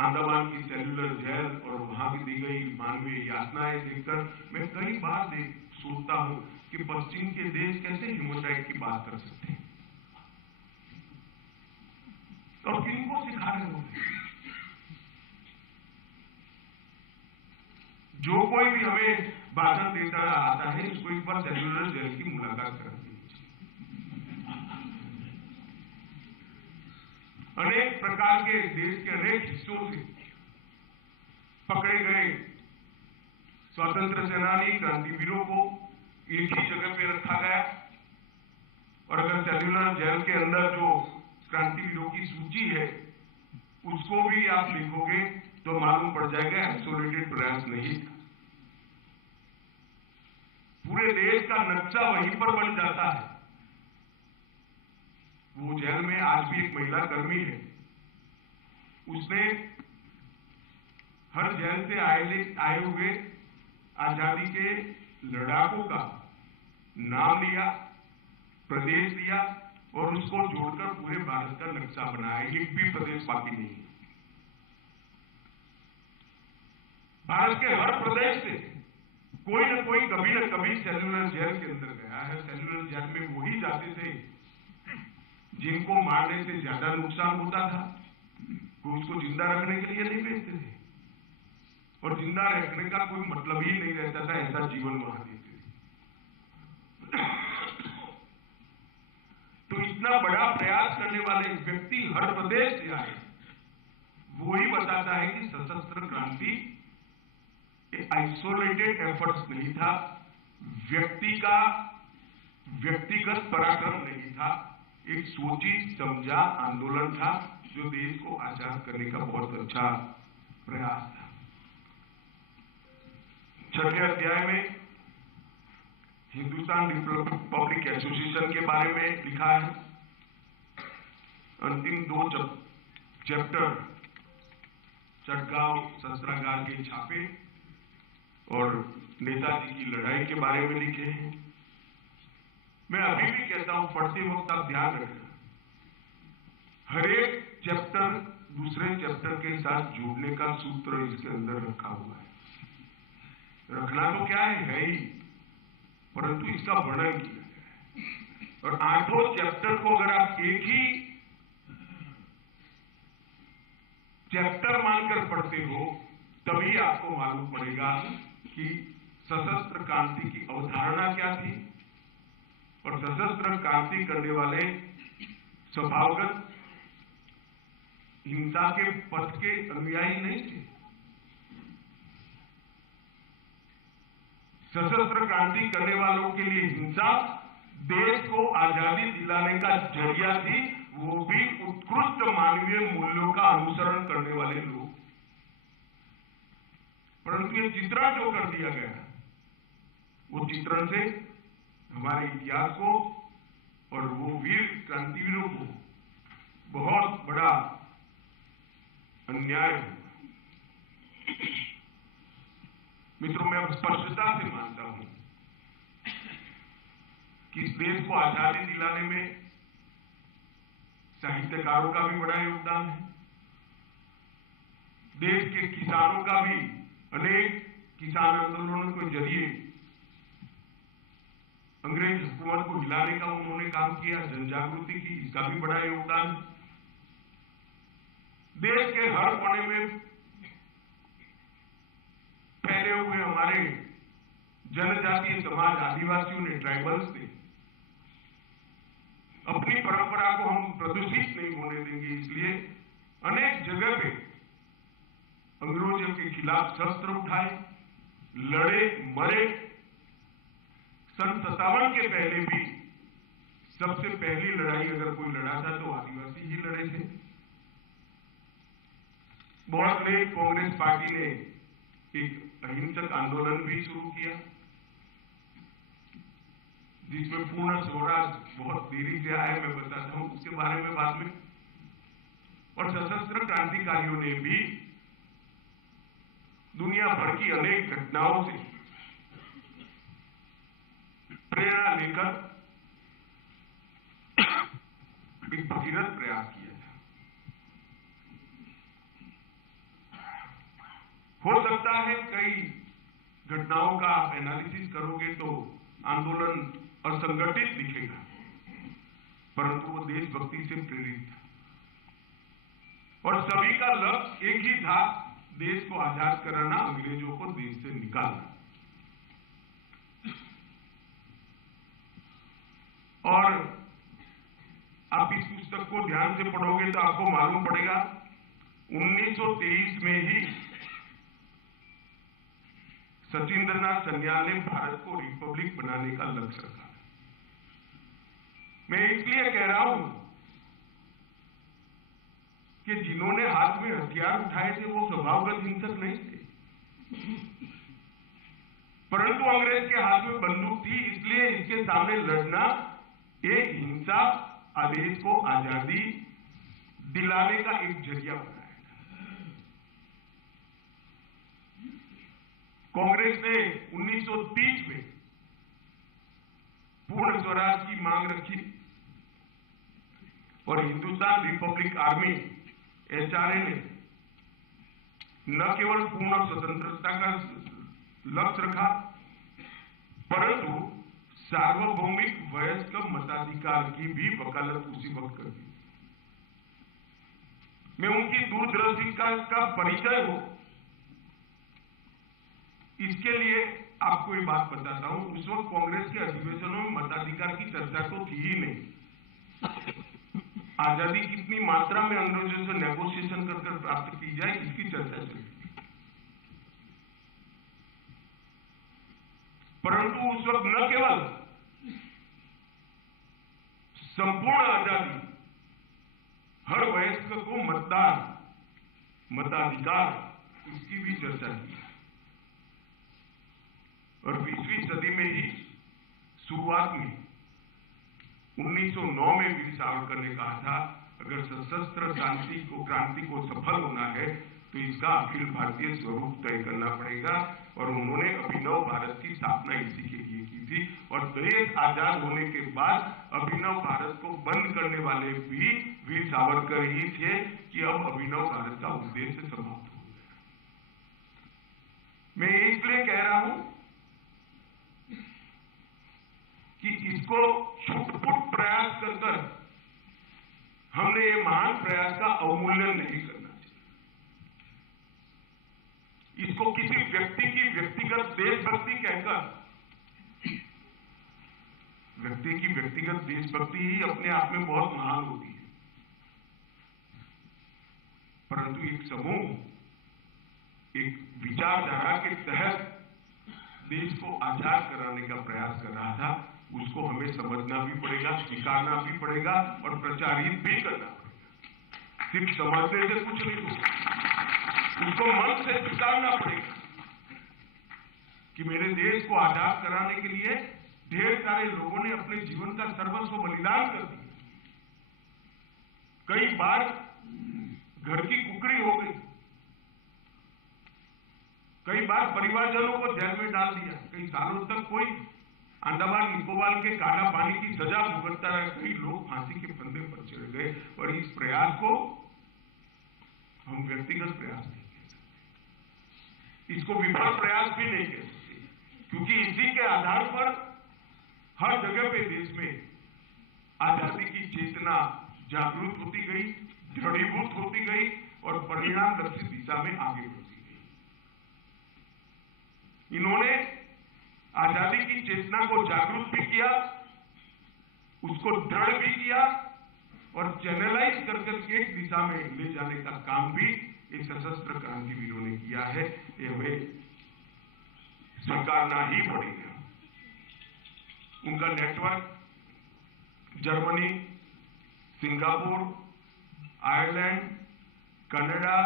अंडमान की सेल्युलर जेल और वहां की दी गई मानवीय यातनाएं देखकर मैं कई बार सोचता हूं कि पश्चिम के देश कैसे ह्यूमन राइट की बात कर सकते हैं, और किनको सिखा रहे होंगे। जो कोई भी हमें भाषण देता आता है, उसको एक बार सेल्युलर जेल की मुलाकात कर दीजिए। अनेक प्रकार के देश के अनेक हिस्सों से पकड़े गए स्वतंत्र सेनानी क्रांतिवीरों को एक ही जगह पे रखा गया, और अगर सेल्युलर जेल के अंदर जो क्रांतिवीरों की सूची है उसको भी आप लिखोगे तो मालूम पड़ जाएगा आइसोलेटेड प्रयास नहीं था। पूरे देश का नक्शा वहीं पर बन जाता है। वो जेल में आज भी एक महिला कर्मी है, उसने हर जेल से आए हुए आजादी के लड़ाकों का नाम लिया, प्रदेश लिया, और उसको जोड़कर पूरे भारत का नक्शा बनाया। एक भी प्रदेश बाकी नहीं है। भारत के हर प्रदेश से कोई न कोई कभी न कभी सेल्युलर जेल के अंदर गया है। सेल्युलर जेल में वही जाते थे जिनको मारने से ज्यादा नुकसान होता था, कोई उसको जिंदा रखने के लिए नहीं भेजते थे, और जिंदा रखने का कोई मतलब ही नहीं रहता था, ऐसा जीवन वहां देते थे। तो इतना बड़ा प्रयास करने वाले व्यक्ति हर प्रदेश से आए, वो ही बताता है कि सशस्त्र क्रांति आइसोलेटेड एफर्ट्स नहीं था, व्यक्तिगत पराक्रम नहीं था, एक सोची समझा आंदोलन था जो देश को आजाद करने का बहुत अच्छा प्रयास था। 6वें अध्याय में हिंदुस्तान रिपब्लिक एसोसिएशन के बारे में लिखा है। अंतिम 2 चैप्टर चटगांव शस्त्रागार के छापे और नेताजी की लड़ाई के बारे में लिखे हैं। मैं अभी भी कहता हूं, पढ़ते वक्त आप ध्यान रखना, हर एक चैप्टर दूसरे चैप्टर के साथ जुड़ने का सूत्र इसके अंदर रखा हुआ है। रखना तो क्या है ही, परंतु इसका वर्णन किया गया है। और 8 चैप्टर को अगर आप एक ही चैप्टर मानकर पढ़ते हो तभी आपको मालूम पड़ेगा कि सशस्त्र क्रांति की अवधारणा क्या थी और सशस्त्र क्रांति करने वाले स्वभावगत हिंसा के पथ के अनुयायी नहीं थे। सशस्त्र क्रांति करने वालों के लिए हिंसा देश को आजादी दिलाने का जरिया थी, वो भी उत्कृष्ट मानवीय मूल्यों का अनुसरण करने वाले लोग। परंतु ये चित्रण जो कर दिया गया, वो चित्रण से हमारे इतिहास को और वो वीर क्रांतिवीरों को बहुत बड़ा अन्याय हुआ। मित्रों, मैं स्पष्टता से मानता हूं कि इस देश को आजादी दिलाने में साहित्यकारों का भी बड़ा योगदान है। देश के किसानों का भी अनेक किसान आंदोलनों के जरिए अंग्रेज हुकूमत को हिलाने का उन्होंने काम किया, जनजागृति की, इसका भी बड़ा योगदान। देश के हर कोने में फैले हुए हमारे जनजातीय समाज, आदिवासियों ने, ट्राइबल्स ने अपनी परंपरा को हम प्रदूषित नहीं होने देंगे, इसलिए अनेक जगह पे अंग्रेजों के खिलाफ शस्त्र उठाए, लड़े, मरे। सन 57 के पहले भी सबसे पहली लड़ाई अगर कोई लड़ा था तो आदिवासी ही लड़े थे। बहुत लेट कांग्रेस पार्टी ने एक अहिंसक आंदोलन भी शुरू किया, जिसमें पूर्ण स्वराज बहुत देरी से आया, मैं बताता हूं उसके बारे में बाद में। और सशस्त्र क्रांतिकारियों ने भी दुनिया भर की अनेक घटनाओं से प्रेरणा लेकर एक भगीरथ प्रयास किया था। हो सकता है कई घटनाओं का आप एनालिसिस करोगे तो आंदोलन असंगठित दिखेगा, परंतु वो देशभक्ति से प्रेरित था और सभी का लक्ष्य एक ही था, देश को आजाद कराना, अंग्रेजों को देश से निकालना। और आप इस पुस्तक को ध्यान से पढ़ोगे तो आपको मालूम पड़ेगा 1923 में ही सचिंद्रनाथ सन्याल ने भारत को रिपब्लिक बनाने का लक्ष्य रखा। मैं इसलिए कह रहा हूं कि जिन्होंने हाथ में हथियार उठाए थे वो स्वभावगत हिंसक नहीं थे, परंतु अंग्रेज के हाथ में बंदूक थी, इसलिए इसके सामने लड़ना एक हिंसा आदेश को आजादी दिलाने का एक जरिया बनाया। कांग्रेस ने 1930 में पूर्ण स्वराज की मांग रखी और हिंदुस्तान रिपब्लिक आर्मी एचआरए ने न केवल पूर्ण स्वतंत्रता का लक्ष्य रखा, परंतु सार्वभौमिक वयस्क मताधिकार की भी वकालत उसी वक्त कर दी। मैं उनकी दूरदर्शी का परिचय हो, इसके लिए आपको ये बात बताता हूं। उस वक्त कांग्रेस के अधिवेशनों में मताधिकार की चर्चा तो थी ही नहीं। आजादी कितनी मात्रा में अंग्रेजों से नेगोशिएशन कर प्राप्त की जाए, इसकी चर्चा चली। परंतु उस वक्त न केवल संपूर्ण आजादी, हर वयस्क को मतदान, मताधिकार, इसकी भी चर्चा की। और 20वीं सदी में ही शुरुआत में 1909 में वीर सावरकर ने कहा था, अगर सशस्त्र क्रांति को सफल होना है तो इसका अखिल भारतीय स्वरूप तय करना पड़ेगा। और उन्होंने अभिनव भारत की स्थापना इसी के लिए की थी। और देश आजाद होने के बाद अभिनव भारत को बंद करने वाले भी वीर सावरकर ही थे कि अब अभिनव भारत का उद्देश्य समाप्त हो गया। मैं इसलिए कह रहा हूं कि इसको छुटपुट प्रयास कर हमने ये महान प्रयास का अवमूल्यन नहीं करना चाहिए। इसको किसी व्यक्ति की व्यक्तिगत देशभक्ति कहकर, व्यक्ति की व्यक्तिगत देशभक्ति ही अपने आप में बहुत महान होती है, परंतु एक समूह एक विचारधारा के तहत देश को आजाद कराने का प्रयास कर रहा था, उसको हमें समझना भी पड़ेगा, स्वीकारना भी पड़ेगा और प्रचारित भी करना पड़ेगा। सिर्फ समझने से कुछ नहीं होगा, उसको मन से स्वीकारना पड़ेगा कि मेरे देश को आजाद कराने के लिए ढेर सारे लोगों ने अपने जीवन का सर्वस्व बलिदान कर दिया। कई बार घर की कुकड़ी हो गई, कई बार परिवारजनों को जेल में डाल दिया, कई सालों तक कोई अंडमान निकोबार के काला पानी की सजा भुगतता रहा, कई लोग फांसी के फंदे पर चढ़ गए। और इस प्रयास को हम व्यक्तिगत प्रयास नहीं कह सकते, इसको विफल प्रयास भी नहीं कह सकते, क्योंकि इसी के आधार पर हर जगह पे देश में आजादी की चेतना जागृत होती गई, दृढ़ीभूत होती गई और परिणाम लक्षित दिशा में आगे बढ़ती गई। इन्होंने आजादी की चेतना को जागरूक भी किया, उसको दृढ़ भी किया और चैनलाइज कर करके एक दिशा में ले जाने का काम भी एक सशस्त्र क्रांतिवीरों ने किया है। ये हमें स्वीकारना ही पड़ेगा। उनका network Germany, Singapore, Ireland, Canada,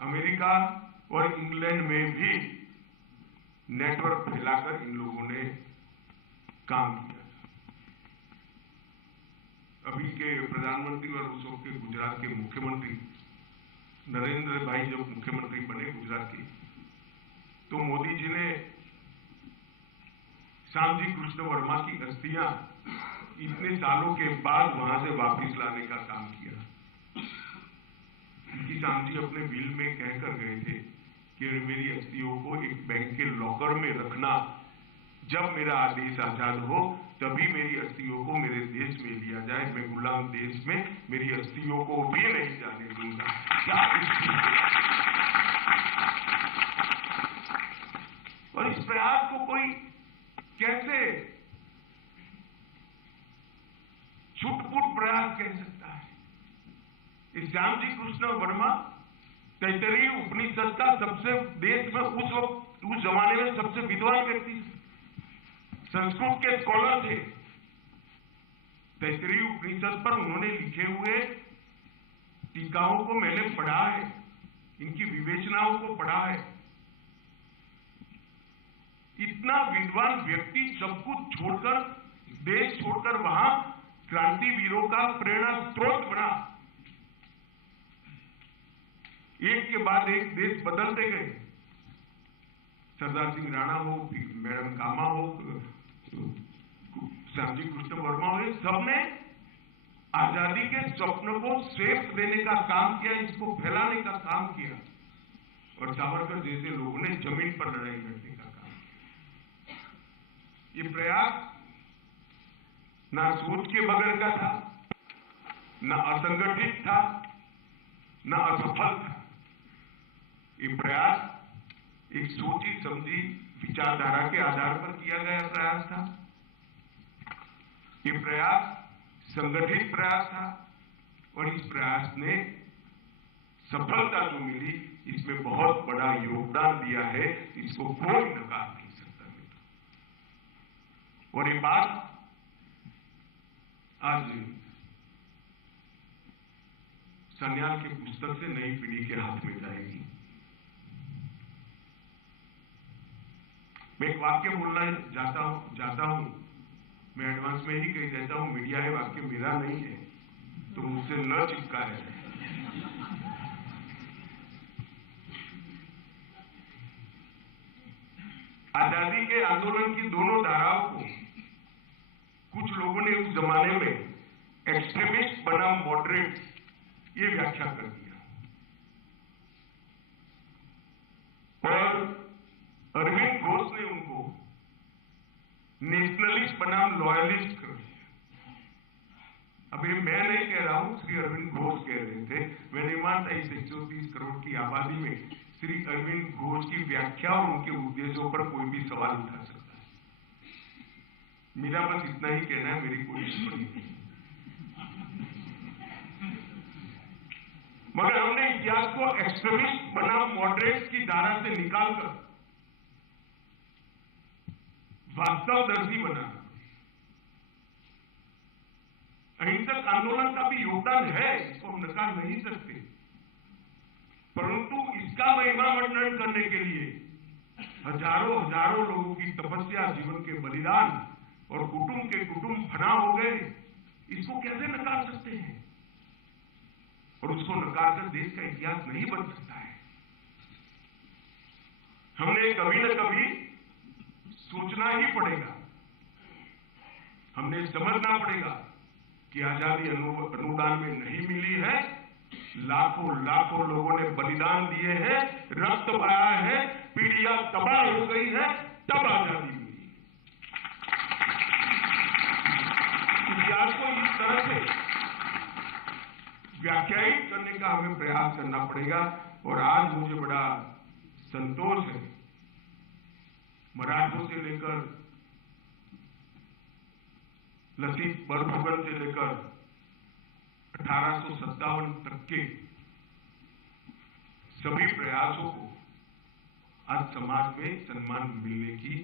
America और इंग्लैंड में भी नेटवर्क फैलाकर इन लोगों ने काम किया। अभी के प्रधानमंत्री और उस वक्त के गुजरात के मुख्यमंत्री नरेंद्र भाई जब मुख्यमंत्री बने गुजरात के, तो मोदी जी ने श्यामजी कृष्ण वर्मा की अस्थियां इतने सालों के बाद वहां से वापस लाने का काम किया। क्योंकि श्यामजी अपने बिल में कहकर गए थे कि मेरी अस्थियों को एक बैंक के लॉकर में रखना, जब मेरा आदेश आजाद हो तभी मेरी अस्थियों को मेरे देश में लिया जाए, मैं गुलाम देश में मेरी अस्थियों को भी नहीं जाने दूंगा। क्या और इस प्रयास को कोई कैसे छुटपुट प्रयास कह सकता है? इस श्यामजी कृष्ण वर्मा तैतरीय उपनिषद का सबसे देश में उस जमाने में सबसे विद्वान व्यक्ति थे, संस्कृत के स्कॉलर थे। तैतरीय उपनिषद पर उन्होंने लिखे हुए टीकाओं को मैंने पढ़ा है, इनकी विवेचनाओं को पढ़ा है। इतना विद्वान व्यक्ति सब कुछ छोड़कर, देश छोड़कर वहां क्रांतिवीरों का प्रेरणा स्रोत बना। एक के बाद एक देश बदलते गए, सरदार सिंह राणा हो, मैडम कामा हो, श्यामजी कृष्ण वर्मा हो, सबने आजादी के स्वप्न को श्रेष्ठ देने का काम किया, इसको फैलाने का काम किया। और सावरकर जैसे लोगों ने जमीन पर लड़ाई लड़ने का काम किया। ये प्रयास ना सोच के बगैर का था, ना असंगठित था, ना असफल था। ये प्रयास एक सोची समझी विचारधारा के आधार पर किया गया प्रयास था। ये प्रयास संगठित प्रयास था और इस प्रयास ने सफलता जो मिली, इसमें बहुत बड़ा योगदान दिया है, इसको कोई नकार नहीं सकता। और ये बात आज सन्याल के पुस्तक से नई पीढ़ी के हाथ में जाएगी। मैं एक वाक्य बोलना चाहता हूं, मैं एडवांस में ही कह देता हूं, मीडिया है, वाक्य मेरा नहीं है, तो मुझसे न चिपकाया जाए। आजादी के आंदोलन की दोनों धाराओं को कुछ लोगों ने उस जमाने में एक्सट्रीमिस्ट बनाम मॉडरेट ये व्याख्या कर दिया और अरविंद घोष ने उनको नेशनलिस्ट बनाम लॉयलिस्ट कर दिया। अब ये मैं नहीं कह रहा हूं, श्री अरविंद घोष कह रहे थे। मैं नहीं मानता इस 130 करोड़ की आबादी में श्री अरविंद घोष की व्याख्या और उनके उद्देश्यों पर कोई भी सवाल उठा सकता है। मेरा बस इतना ही कहना है, मेरी कोई टिप्पणी नहीं। मगर हमने इतिहास को एक्सट्रीमिस्ट बनाम मॉडरेट की धारा से निकालकर वास्तवदर्शी बनाना। अहिंसक आंदोलन का भी योगदान है, इसको हम नकार नहीं सकते, परंतु इसका महिमा वर्णन करने के लिए हजारों हजारों लोगों की तपस्या, जीवन के बलिदान और कुटुंब के कुटुंब फना हो गए, इसको कैसे नकार सकते हैं? और उसको नकार कर देश का इतिहास नहीं बन सकता है। हमने कभी न कभी सोचना ही पड़ेगा, हमने समझना पड़ेगा कि आजादी अनुदान में नहीं मिली है। लाखों लाखों लोगों ने बलिदान दिए हैं, रक्त बहाया है, पीढ़ियां तबाह हो गई है, तब आजादी मिली। इतिहास को इस तरह से व्याख्यायित करने का हमें प्रयास करना पड़ेगा। और आज मुझे बड़ा संतोष है, मराठों से लेकर लसीत बरफुकन से लेकर 1857 तक के सभी प्रयासों को आज समाज में सम्मान मिलने की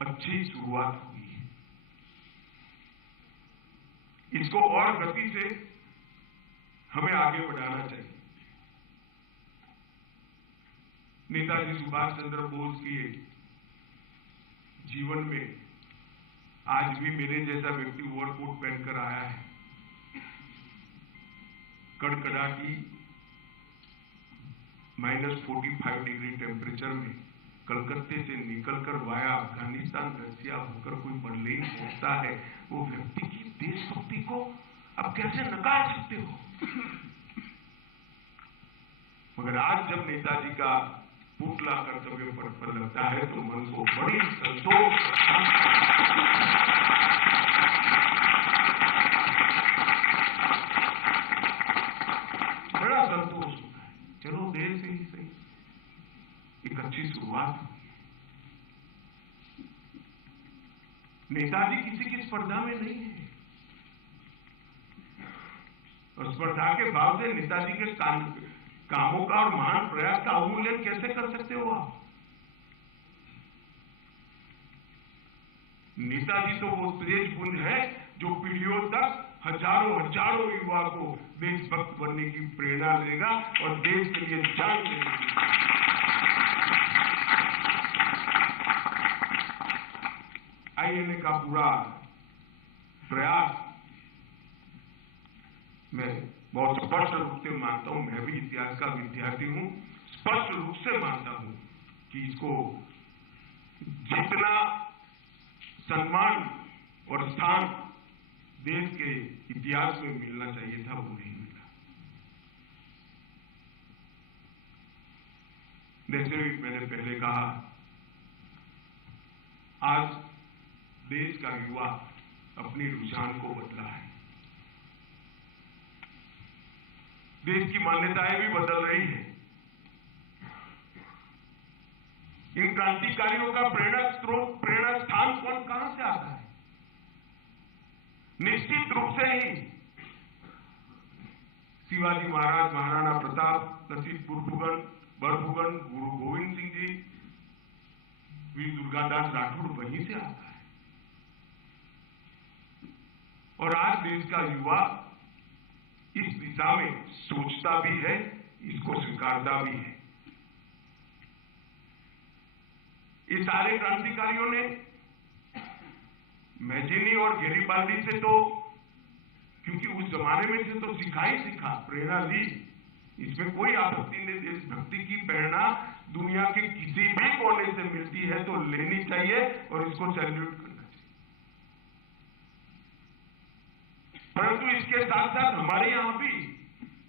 अच्छी शुरुआत हुई है। इसको और गति से हमें आगे बढ़ाना चाहिए। नेताजी सुभाष चंद्र बोस के जीवन में आज भी मेरे जैसा व्यक्ति ओवरकोट पहनकर आया है, कड़कड़ाती -45 डिग्री टेम्परेचर में कलकत्ते से निकलकर वाया अफगानिस्तान, रसिया होकर कोई बर्लिन पहुंचता है। वो व्यक्ति की देशभक्ति को अब कैसे नकार सकते हो? मगर आज जब नेताजी का पुतला कर्तव्य पथ पर लगता है तो मन को बड़ी संतोष, बड़ा संतोष होता है। चलो देर से ही सही, एक अच्छी शुरुआत हुई। नेताजी किसी की स्पर्धा में नहीं है, और स्पर्धा के भाव से नेताजी के कामों का और महान प्रयास का अवमूल्यन कैसे कर सकते हो आप? नेताजी तो वो तेज पुंज है जो पीढ़ियों तक हजारों हजारों युवा को देशभक्त बनने की प्रेरणा देगा और देश के लिए जान देगा। आईएनए का पूरा प्रयास मैं बहुत स्पष्ट रूप से मानता हूं, मैं भी इतिहास का विद्यार्थी हूं, स्पष्ट रूप से मानता हूं कि इसको जितना सम्मान और स्थान देश के इतिहास में मिलना चाहिए था वो नहीं मिला। जैसे मैंने पहले कहा, आज देश का युवा अपनी रुझान को बदला है, देश की मान्यताएं भी बदल रही है। इन क्रांतिकारियों का प्रेरणा स्रोत, प्रेरणा स्थान कहां से आता है? निश्चित रूप से ही शिवाजी महाराज, महाराणा प्रताप, लसीत बरफुकन, गुरु गोविंद सिंह जी, वीर दुर्गादास राठौड़, वहीं से आता है। और आज देश का युवा इस दिशा में सोचता भी है, इसको स्वीकारता भी है। ये सारे क्रांतिकारियों ने मैजिनी और गैरीबाल्डी से तो, क्योंकि उस जमाने में से तो सीखा ही सीखा, प्रेरणा ली, इसमें कोई आपत्ति नहीं। देशभक्ति की प्रेरणा दुनिया के किसी भी कोने से मिलती है तो लेनी चाहिए और इसको सैल्यूट करना चाहिए। परंतु इसके साथ साथ हमारे यहां भी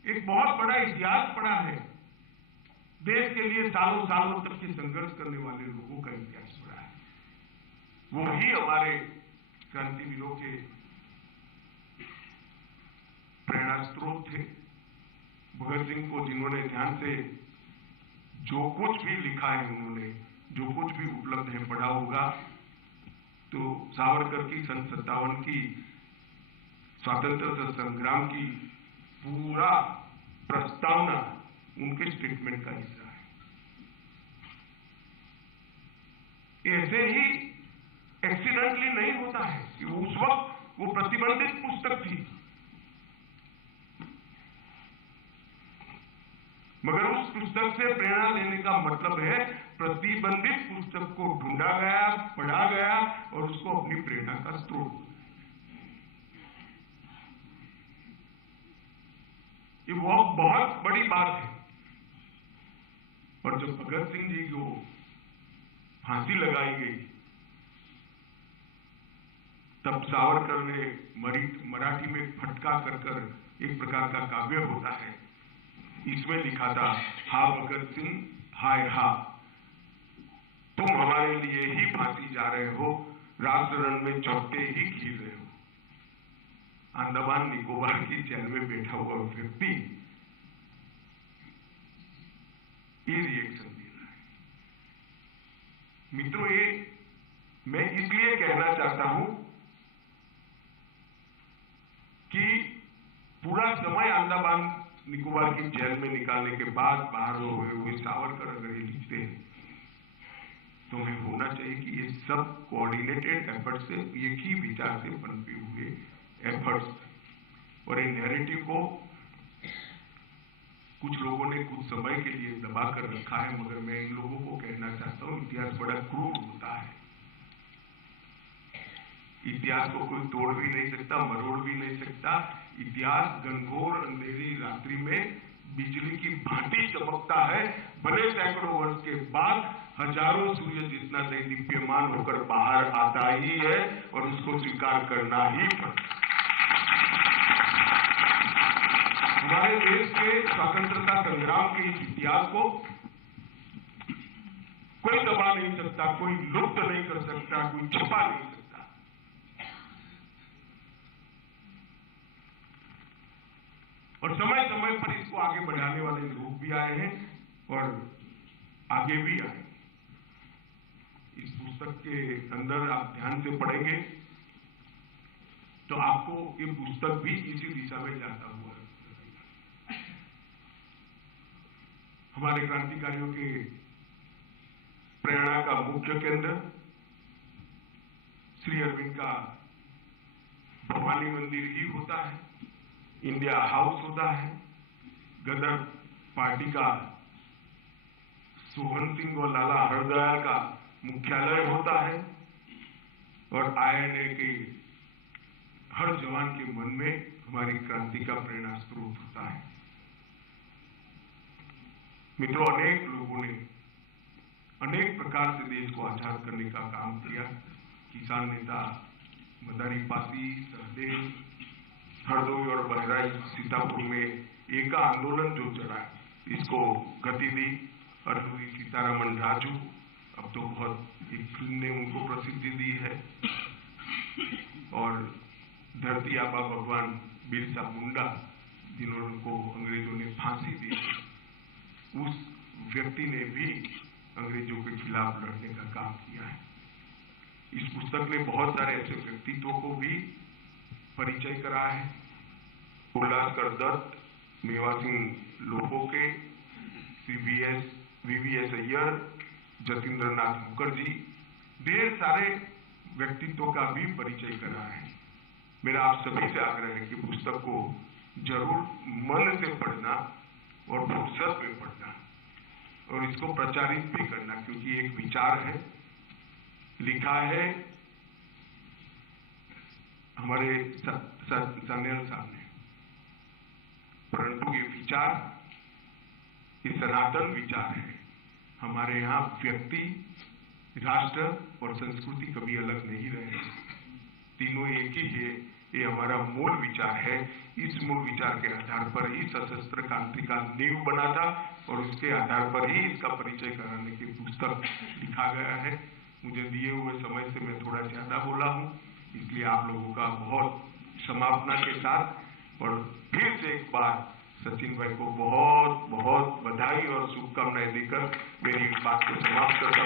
एक बहुत बड़ा इतिहास पड़ा है। देश के लिए सालों सालों तक के संघर्ष करने वाले लोगों का इतिहास पड़ा है। वो ही हमारे क्रांतिवीरों के प्रेरणा स्रोत थे। भगत सिंह को जिन्होंने ध्यान से जो कुछ भी लिखा है उन्होंने, जो कुछ भी उपलब्ध है पढ़ा होगा, तो सावरकर की सन 57 की स्वतंत्रता संग्राम की पूरा प्रस्तावना उनके स्टेटमेंट का हिस्सा है। ऐसे ही एक्सीडेंटली नहीं होता है कि उस वक्त वो प्रतिबंधित पुस्तक थी, मगर उस पुस्तक से प्रेरणा लेने का मतलब है प्रतिबंधित पुस्तक को ढूंढा गया, पढ़ा गया और उसको अपनी प्रेरणा का स्रोत। ये वो बहुत बड़ी बात है। और जब भगत सिंह जी को फांसी लगाई गई, तब सावरकर ने मराठी में फटका कर एक प्रकार का काव्य होता है, इसमें लिखा था, हा भगत सिंह हाय हा, तुम हमारे लिए ही फांसी जा रहे हो, राजरण में चौथे ही खील रहे हो। अंडमान निकोबार की जेल में बैठा हुआ व्यक्ति ये रिएक्शन दे रहा है। मित्रों, ये मैं इसलिए कहना चाहता हूं कि पूरा समय अंडमान निकोबार की जेल में निकालने के बाद बाहर हुए सावरकर अगर ये लिखते हैं, तो हमें होना चाहिए कि ये सब कोऑर्डिनेटेड एफर्ट से, एक ही विचार से पनपे हुए एफर्ट्स। और ये नैरेटिव को कुछ लोगों ने कुछ समय के लिए दबा कर रखा है, मगर मैं इन लोगों को कहना चाहता हूं, इतिहास बड़ा क्रूर होता है। इतिहास को कोई तोड़ भी नहीं सकता, मरोड़ भी नहीं सकता। इतिहास घनघोर अंधेरी रात्रि में बिजली की भांति चमकता है, भले सैकड़ों वर्ष के बाद हजारों सूर्य जितना दैदीप्यमान होकर बाहर आता ही है, और उसको स्वीकार करना ही पड़ता। हमारे देश के स्वतंत्रता संग्राम के इस इतिहास को कोई दबा नहीं सकता, कोई लुप्त नहीं कर सकता, कोई छुपा नहीं सकता। और समय समय पर इसको आगे बढ़ाने वाले लोग भी आए हैं और आगे भी आए। इस पुस्तक के अंदर आप ध्यान से पढ़ेंगे तो आपको ये पुस्तक भी इसी दिशा में जाता हुआ है। हमारे क्रांतिकारियों के प्रेरणा का मुख्य केंद्र श्री अरविंद का भवानी मंदिर ही होता है, इंडिया हाउस होता है, गदर पार्टी का सोहन सिंह और लाला हरदयाल का मुख्यालय होता है, और आईएनए के हर जवान के मन में हमारी क्रांति का प्रेरणा स्रोत होता है। मित्रों, अनेक लोगों ने अनेक प्रकार से देश को आजाद करने का काम किया। किसान नेता मदारी पासी, सहदेव, हरदोई और बहराइच सीतापुर में एका आंदोलन जो चला, इसको गति दी अरहुई सीतारामन राजू, अब तो बहुत एक फिल्म ने उनको प्रसिद्धि दी है, और धरती आबा भगवान बिरसा मुंडा, जिन्होंने को अंग्रेजों ने फांसी दी, उस व्यक्ति ने भी अंग्रेजों के खिलाफ लड़ने का काम किया है। इस पुस्तक ने बहुत सारे ऐसे व्यक्तित्वों को भी परिचय करा है। उल्लासकर दत्त, मेवा सिंह लोहोके, वीवीएस अय्यर, जतीन्द्र नाथ मुखर्जी, ढेर सारे व्यक्तित्वों का भी परिचय करा है। मेरा आप सभी से आग्रह है कि पुस्तक को जरूर मन से पढ़ना और फुर्सत में पढ़ना, और इसको प्रचारित भी करना, क्योंकि एक विचार है, लिखा है हमारे सान्याल साहब ने, परंतु ये विचार, ये सनातन विचार है। हमारे यहाँ व्यक्ति, राष्ट्र और संस्कृति कभी अलग नहीं रहे, तीनों एक ही है। ये हमारा मूल विचार है। इस मूल विचार के आधार पर ही सशस्त्र क्रांति का नींव बना था, और उसके आधार पर ही इसका परिचय कराने की पुस्तक लिखा गया है। मुझे दिए हुए समय से मैं थोड़ा ज्यादा बोला हूं, इसलिए आप लोगों का बहुत समापना के साथ और फिर से एक बार सचिन भाई को बहुत बहुत बधाई और शुभकामनाएं देकर मेरी बात को समाप्त करता